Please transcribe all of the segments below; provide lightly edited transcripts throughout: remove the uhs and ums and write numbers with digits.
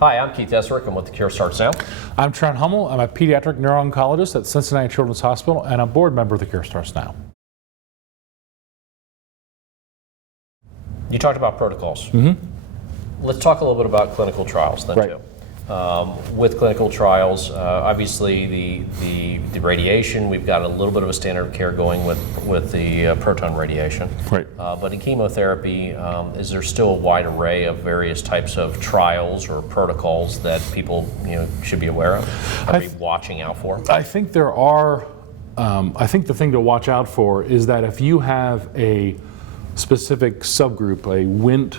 Hi, I'm Keith Desserich. I'm with The Cure Starts Now. I'm Trent Hummel. I'm a pediatric neuro-oncologist at Cincinnati Children's Hospital and a board member of The Cure Starts Now. You talked about protocols. Let's talk a little bit about clinical trials then, too. With clinical trials, obviously the radiation, we've got a little bit of a standard of care going with the proton radiation. Right. But in chemotherapy, is there still a wide array of various types of trials or protocols that people should be aware of, or be watching out for? I think there are. I think the thing to watch out for is that if you have a specific subgroup, a Wnt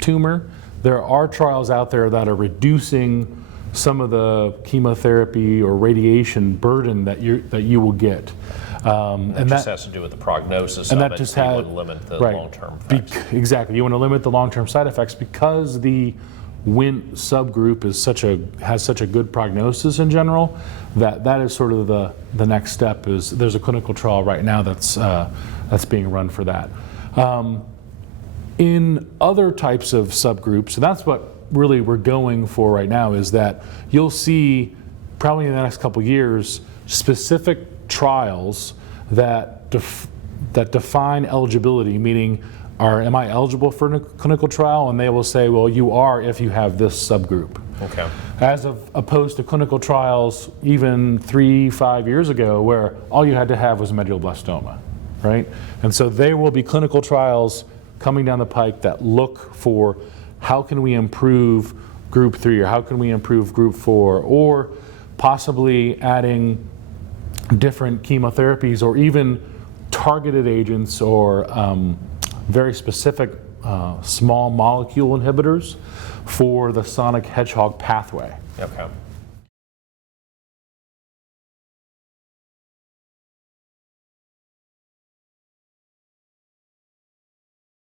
tumor, there are trials out there that are reducing some of the chemotherapy or radiation burden that you will get. And that has to do with the prognosis and of that it. just You want to limit the long-term effects. Exactly. You want to limit the long-term side effects because the Wnt subgroup has such a good prognosis in general that is sort of the next step. Is there's a clinical trial right now that's being run for that. In other types of subgroups, and that's what really we're going for right now, is that you'll see probably in the next couple years specific trials that define eligibility, meaning am I eligible for a clinical trial? And they will say, well, you are if you have this subgroup. Okay. As opposed to clinical trials even 3-5 years ago where all you had to have was medulloblastoma, right? And so there will be clinical trials coming down the pike that look for how can we improve group 3 or how can we improve group 4, or possibly adding different chemotherapies or even targeted agents or very specific small molecule inhibitors for the sonic hedgehog pathway. Okay.